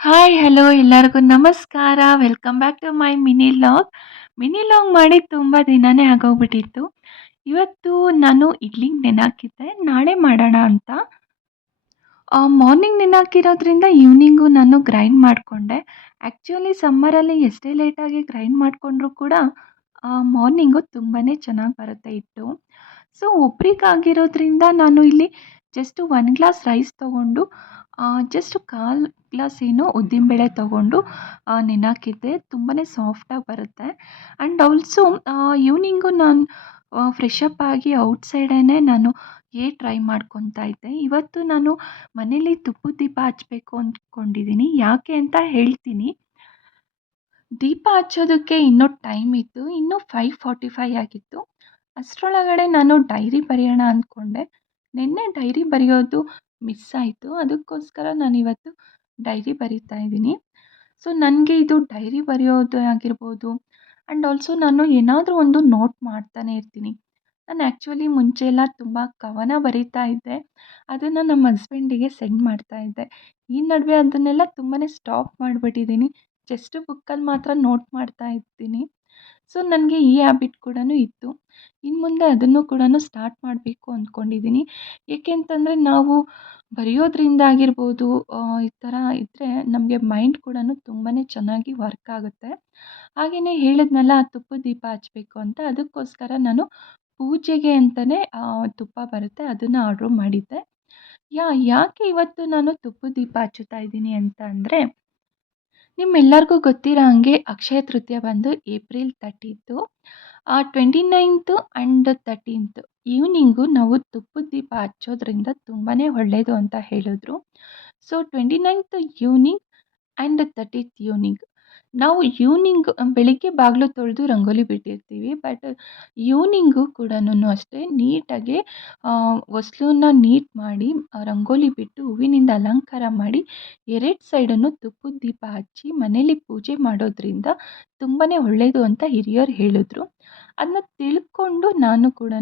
Hi hello ಎಲ್ಲರಿಗೂ ನಮಸ್ಕಾರ. Welcome back to my mini vlog. Mini vlog ಮಾಡಿ ತುಂಬ ದಿನನೇ ಆಗೋಗ್ಬಿಟ್ಟಿತ್ತು. ಇವತ್ತು ನಾನು ಇಡ್ಲಿಗೆ ನೆನೆ ಹಾಕಿದ್ದೆ, ನಾಳೆ ಮಾಡೋಣ ಅಂತ. ಮಾರ್ನಿಂಗ್ ನೆನೆ ಹಾಕಿರೋದ್ರಿಂದ ಈವ್ನಿಂಗು ನಾನು ಗ್ರೈಂಡ್ ಮಾಡಿಕೊಂಡೆ. ಆ್ಯಕ್ಚುಲಿ ಸಮ್ಮರಲ್ಲಿ ಎಷ್ಟೇ ಲೇಟಾಗಿ ಗ್ರೈಂಡ್ ಮಾಡಿಕೊಂಡ್ರೂ ಕೂಡ ಮಾರ್ನಿಂಗು ತುಂಬಾ ಚೆನ್ನಾಗಿ ಬರುತ್ತೆ ಹಿಟ್ಟು. ಸೊ ಒಬ್ರಿಗಾಗಿರೋದ್ರಿಂದ ನಾನು ಇಲ್ಲಿ ಜಸ್ಟ್ 1 ಗ್ಲಾಸ್ ರೈಸ್ ತೊಗೊಂಡು ಜಸ್ಟ್ ಕಾಲು ಗ್ಲಾಸ್ ಏನು ಉದ್ದಿನಬೇಳೆ ತೊಗೊಂಡು ನೆನೆ ಹಾಕಿದ್ದೆ. ತುಂಬಾ ಸಾಫ್ಟಾಗಿ ಬರುತ್ತೆ. ಆ್ಯಂಡ್ ಆಲ್ಸೋ ಈವ್ನಿಂಗು ನಾನು ಫ್ರೆಶ್ ಅಪ್ ಆಗಿ ಔಟ್ಸೈಡೇ ನಾನು ಟ್ರೈ ಮಾಡ್ಕೊತಾ ಇದ್ದೆ. ಇವತ್ತು ನಾನು ಮನೇಲಿ ತುಪ್ಪದ ದೀಪ ಹಚ್ಚಬೇಕು ಅಂದ್ಕೊಂಡಿದ್ದೀನಿ. ಯಾಕೆ ಅಂತ ಹೇಳ್ತೀನಿ. ದೀಪ ಹಚ್ಚೋದಕ್ಕೆ ಇನ್ನೂ ಟೈಮ್ ಇತ್ತು. ಇನ್ನೂ 5:45 ಆಗಿತ್ತು. ಅಷ್ಟರೊಳಗಡೆ ನಾನು ಡೈರಿ ಬರೆಯೋಣ ಅಂದ್ಕೊಂಡೆ. ನಿನ್ನೆ ಡೈರಿ ಬರೆಯೋದು ಮಿಸ್ ಆಯಿತು. ಅದಕ್ಕೋಸ್ಕರ ನಾನಿವತ್ತು ಡೈರಿ ಬರಿತಾ ಇದ್ದೀನಿ. ಸೊ ನನಗೆ ಇದು ಡೈರಿ ಬರೆಯೋದು ಆಗಿರ್ಬೋದು ಆ್ಯಂಡ್ ಆಲ್ಸೋ ನಾನು ಏನಾದರೂ ಒಂದು ನೋಟ್ ಮಾಡ್ತಾನೆ ಇರ್ತೀನಿ. ನಾನು ಆ್ಯಕ್ಚುಲಿ ಮುಂಚೆ ಎಲ್ಲ ತುಂಬ ಕವನ ಬರೀತಾ ಇದ್ದೆ. ಅದನ್ನು ನಮ್ಮ ಹಸ್ಬೆಂಡಿಗೆ ಸೆಂಡ್ ಮಾಡ್ತಾ ಇದ್ದೆ. ಈ ನಡುವೆ ಅದನ್ನೆಲ್ಲ ತುಂಬಾ ಸ್ಟಾಪ್ ಮಾಡಿಬಿಟ್ಟಿದ್ದೀನಿ. ಜಸ್ಟ್ ಬುಕ್ಕಲ್ಲಿ ಮಾತ್ರ ನೋಟ್ ಮಾಡ್ತಾ ಇರ್ತೀನಿ. ಸೊ ನನಗೆ ಈ ಹ್ಯಾಬಿಟ್ ಕೂಡ ಇತ್ತು. ಇನ್ನು ಮುಂದೆ ಅದನ್ನು ಕೂಡ ಸ್ಟಾರ್ಟ್ ಮಾಡಬೇಕು ಅಂದ್ಕೊಂಡಿದ್ದೀನಿ. ಏಕೆಂತಂದರೆ ನಾವು ಬರೆಯೋದ್ರಿಂದ ಆಗಿರ್ಬೋದು ಈ ಥರ ಇದ್ದರೆ ನಮಗೆ ಮೈಂಡ್ ಕೂಡ ತುಂಬಾ ಚೆನ್ನಾಗಿ ವರ್ಕ್ ಆಗುತ್ತೆ. ಹಾಗೆಯೇ ಹೇಳಿದ್ನಲ್ಲ ತುಪ್ಪದ ದೀಪ ಹಚ್ಚಬೇಕು ಅಂತ, ಅದಕ್ಕೋಸ್ಕರ ನಾನು ಪೂಜೆಗೆ ಅಂತಲೇ ತುಪ್ಪ ಬರುತ್ತೆ ಅದನ್ನು ಆರ್ಡ್ರ್ ಮಾಡಿದ್ದೆ. ಯಾಕೆ ಇವತ್ತು ನಾನು ತುಪ್ಪದ ದೀಪ ಹಚ್ಚುತ್ತಾ ಇದ್ದೀನಿ ಅಂತ ಅಂದರೆ, ನಿಮ್ಮೆಲ್ಲರಿಗೂ ಗೊತ್ತಿರೋ ಹಾಗೆ ಅಕ್ಷಯ ತೃತೀಯ ಬಂದು April 30th. 29th and 13th evening ನಾವು ತುಪ್ಪದ ದೀಪ ಹಚ್ಚೋದ್ರಿಂದ ತುಂಬಾ ಒಳ್ಳೆಯದು ಅಂತ ಹೇಳಿದ್ರು. So 29th evening and 30th evening ನಾವು ಈವ್ನಿಂಗ್ ಬೆಳಿಗ್ಗೆ ಬಾಗಿಲು ತೊಳೆದು ರಂಗೋಲಿ ಬಿಟ್ಟಿರ್ತೀವಿ. ಬಟ್ ಈವ್ನಿಂಗು ಕೂಡ ಅಷ್ಟೇ ನೀಟಾಗಿ ಹೊಸ್ಲನ್ನ ನೀಟ್ ಮಾಡಿ ರಂಗೋಲಿ ಬಿಟ್ಟು ಹೂವಿನಿಂದ ಅಲಂಕಾರ ಮಾಡಿ 2 ಸೈಡನ್ನು ತುಪ್ಪದ ದೀಪ ಹಚ್ಚಿ ಮನೇಲಿ ಪೂಜೆ ಮಾಡೋದ್ರಿಂದ ತುಂಬಾ ಒಳ್ಳೆಯದು ಅಂತ ಹಿರಿಯರು ಹೇಳಿದ್ರು. ಅದನ್ನ ತಿಳ್ಕೊಂಡು ನಾನು ಕೂಡ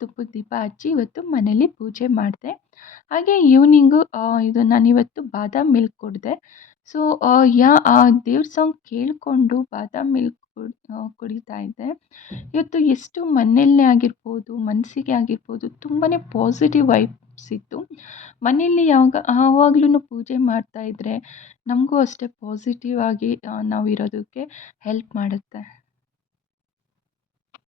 ತುಪ್ಪದ ದೀಪ ಹಚ್ಚಿ ಇವತ್ತು ಮನೇಲಿ ಪೂಜೆ ಮಾಡಿದೆ. ಹಾಗೆ ಈವ್ನಿಂಗು ಇದು ನಾನಿವತ್ತು ಬಾದಾಮ್ ಮಿಲ್ಕ್ ಕುಡಿದೆ. ಸೊ ದೇವ್ರ ಸಾಂಗ್ ಕೇಳಿಕೊಂಡು ಬಾದಾಮ್ ಮಿಲ್ಕ್ ಕುಡಿತಾ ಇದ್ದೆ. ಇವತ್ತು ಎಷ್ಟು ಮನೆಯಲ್ಲೇ ಆಗಿರ್ಬೋದು, ಮನಸ್ಸಿಗೆ ಆಗಿರ್ಬೋದು ತುಂಬಾ ಪಾಸಿಟಿವ್ ವೈಬ್ಸ್ ಇತ್ತು. ಮನೆಯಲ್ಲಿ ಯಾವಾಗ್ಲೂ ಪೂಜೆ ಮಾಡ್ತಾಯಿದ್ರೆ ನಮಗೂ ಅಷ್ಟೇ ಪಾಸಿಟಿವ್ ಆಗಿ ನಾವು ಇರೋದಕ್ಕೆ ಹೆಲ್ಪ್ ಮಾಡುತ್ತೆ.